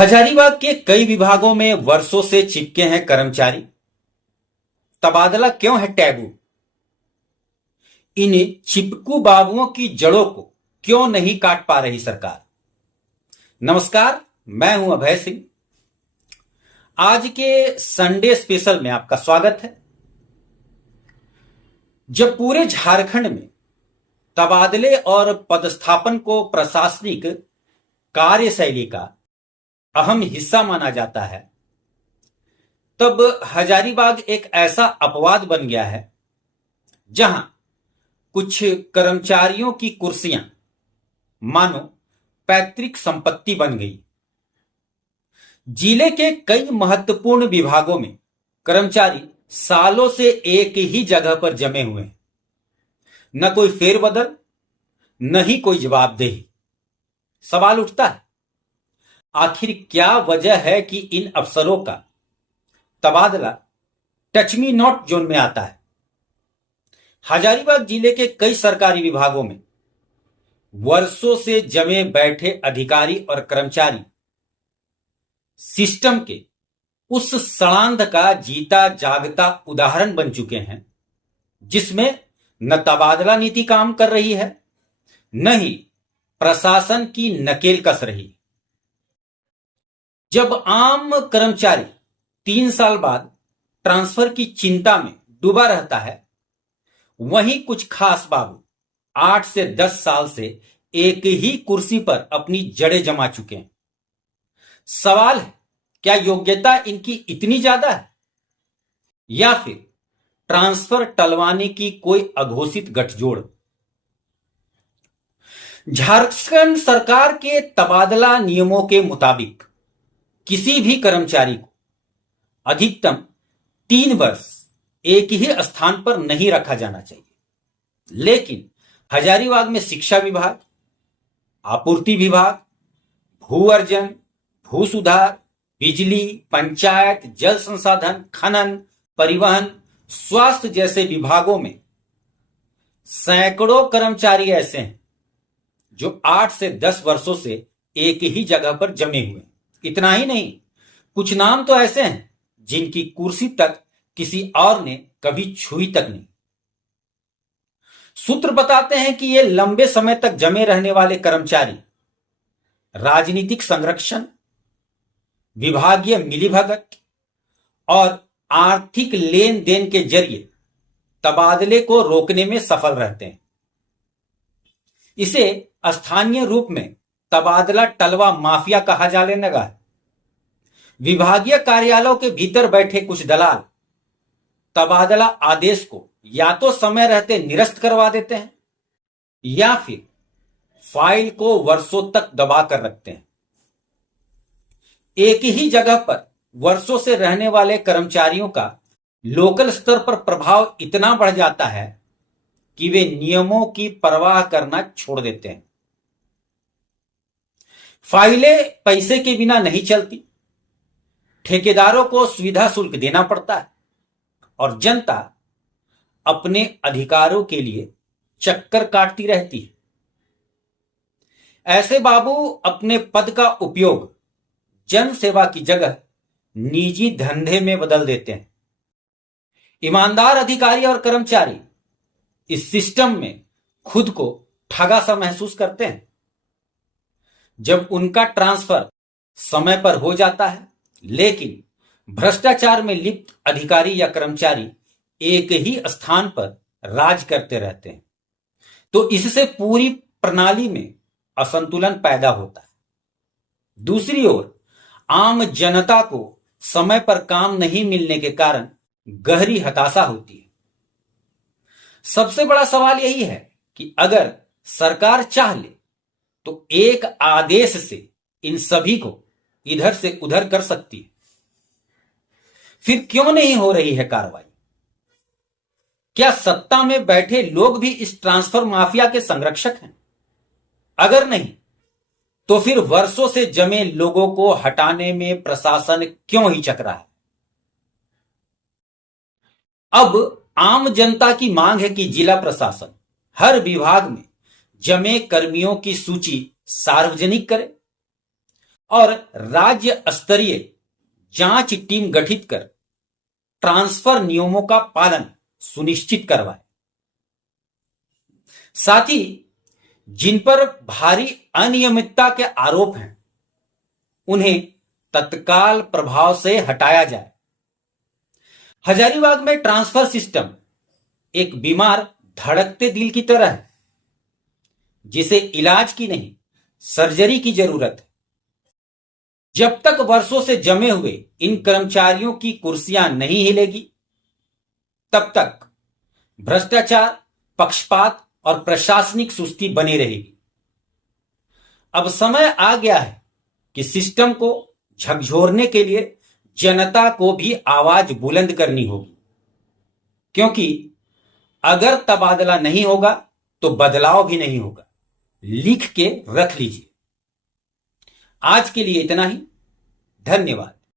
हजारीबाग के कई विभागों में वर्षों से चिपके हैं कर्मचारी। तबादला क्यों है टैबू? इन चिपकू बाबुओं की जड़ों को क्यों नहीं काट पा रही सरकार? नमस्कार, मैं हूं अभय सिंह। आज के संडे स्पेशल में आपका स्वागत है। जब पूरे झारखंड में तबादले और पदस्थापन को प्रशासनिक कार्यशैली का अहम हिस्सा माना जाता है, तब हजारीबाग एक ऐसा अपवाद बन गया है जहां कुछ कर्मचारियों की कुर्सियां मानो पैतृक संपत्ति बन गई। जिले के कई महत्वपूर्ण विभागों में कर्मचारी सालों से एक ही जगह पर जमे हुए हैं। न कोई फेरबदल, न ही कोई जवाबदेही। सवाल उठता है, आखिर क्या वजह है कि इन अफसरों का तबादला टच मी नॉट जोन में आता है? हजारीबाग जिले के कई सरकारी विभागों में वर्षों से जमे बैठे अधिकारी और कर्मचारी सिस्टम के उस सड़ांध का जीता जागता उदाहरण बन चुके हैं, जिसमें न तबादला नीति काम कर रही है, न ही प्रशासन की नकेल कस रही। जब आम कर्मचारी 3 साल बाद ट्रांसफर की चिंता में डूबा रहता है, वहीं कुछ खास बाबू 8 से 10 साल से एक ही कुर्सी पर अपनी जड़ें जमा चुके हैं। सवाल है, क्या योग्यता इनकी इतनी ज्यादा है, या फिर ट्रांसफर टलवाने की कोई अघोषित गठजोड़? झारखंड सरकार के तबादला नियमों के मुताबिक किसी भी कर्मचारी को अधिकतम 3 वर्ष एक ही स्थान पर नहीं रखा जाना चाहिए। लेकिन हजारीबाग में शिक्षा विभाग, आपूर्ति विभाग, भू अर्जन, भू सुधार, बिजली, पंचायत, जल संसाधन, खनन, परिवहन, स्वास्थ्य जैसे विभागों में सैकड़ों कर्मचारी ऐसे हैं जो 8 से 10 वर्षों से एक ही जगह पर जमे हुए हैं। इतना ही नहीं, कुछ नाम तो ऐसे हैं जिनकी कुर्सी तक किसी और ने कभी छुई तक नहीं। सूत्र बताते हैं कि ये लंबे समय तक जमे रहने वाले कर्मचारी राजनीतिक संरक्षण, विभागीय मिलीभगत और आर्थिक लेन देन के जरिए तबादले को रोकने में सफल रहते हैं। इसे स्थानीय रूप में तबादला टलवा माफिया कहा जाने लगा है। विभागीय कार्यालयों के भीतर बैठे कुछ दलाल तबादला आदेश को या तो समय रहते निरस्त करवा देते हैं, या फिर फाइल को वर्षों तक दबा कर रखते हैं। एक ही जगह पर वर्षों से रहने वाले कर्मचारियों का लोकल स्तर पर प्रभाव इतना बढ़ जाता है कि वे नियमों की परवाह करना छोड़ देते हैं। फाइलें पैसे के बिना नहीं चलती, ठेकेदारों को सुविधा शुल्क देना पड़ता है और जनता अपने अधिकारों के लिए चक्कर काटती रहती है। ऐसे बाबू अपने पद का उपयोग जन सेवा की जगह निजी धंधे में बदल देते हैं। ईमानदार अधिकारी और कर्मचारी इस सिस्टम में खुद को ठगा सा महसूस करते हैं। जब उनका ट्रांसफर समय पर हो जाता है, लेकिन भ्रष्टाचार में लिप्त अधिकारी या कर्मचारी एक ही स्थान पर राज करते रहते हैं, तो इससे पूरी प्रणाली में असंतुलन पैदा होता है। दूसरी ओर आम जनता को समय पर काम नहीं मिलने के कारण गहरी हताशा होती है। सबसे बड़ा सवाल यही है कि अगर सरकार चाह ले तो एक आदेश से इन सभी को इधर से उधर कर सकती है। फिर क्यों नहीं हो रही है कार्रवाई? क्या सत्ता में बैठे लोग भी इस ट्रांसफर माफिया के संरक्षक हैं? अगर नहीं, तो फिर वर्षों से जमे लोगों को हटाने में प्रशासन क्यों हिचक रहा है? अब आम जनता की मांग है कि जिला प्रशासन हर विभाग में जमे कर्मियों की सूची सार्वजनिक करे और राज्य स्तरीय जांच टीम गठित कर ट्रांसफर नियमों का पालन सुनिश्चित करवाए। साथ ही जिन पर भारी अनियमितता के आरोप हैं उन्हें तत्काल प्रभाव से हटाया जाए। हजारीबाग में ट्रांसफर सिस्टम एक बीमार धड़कते दिल की तरह है जिसे इलाज की नहीं सर्जरी की जरूरत है। जब तक वर्षों से जमे हुए इन कर्मचारियों की कुर्सियां नहीं हिलेगी तब तक भ्रष्टाचार, पक्षपात और प्रशासनिक सुस्ती बनी रहेगी। अब समय आ गया है कि सिस्टम को झकझोरने के लिए जनता को भी आवाज बुलंद करनी होगी, क्योंकि अगर तबादला नहीं होगा तो बदलाव भी नहीं होगा। लिख के रख लीजिए। आज के लिए इतना ही। धन्यवाद।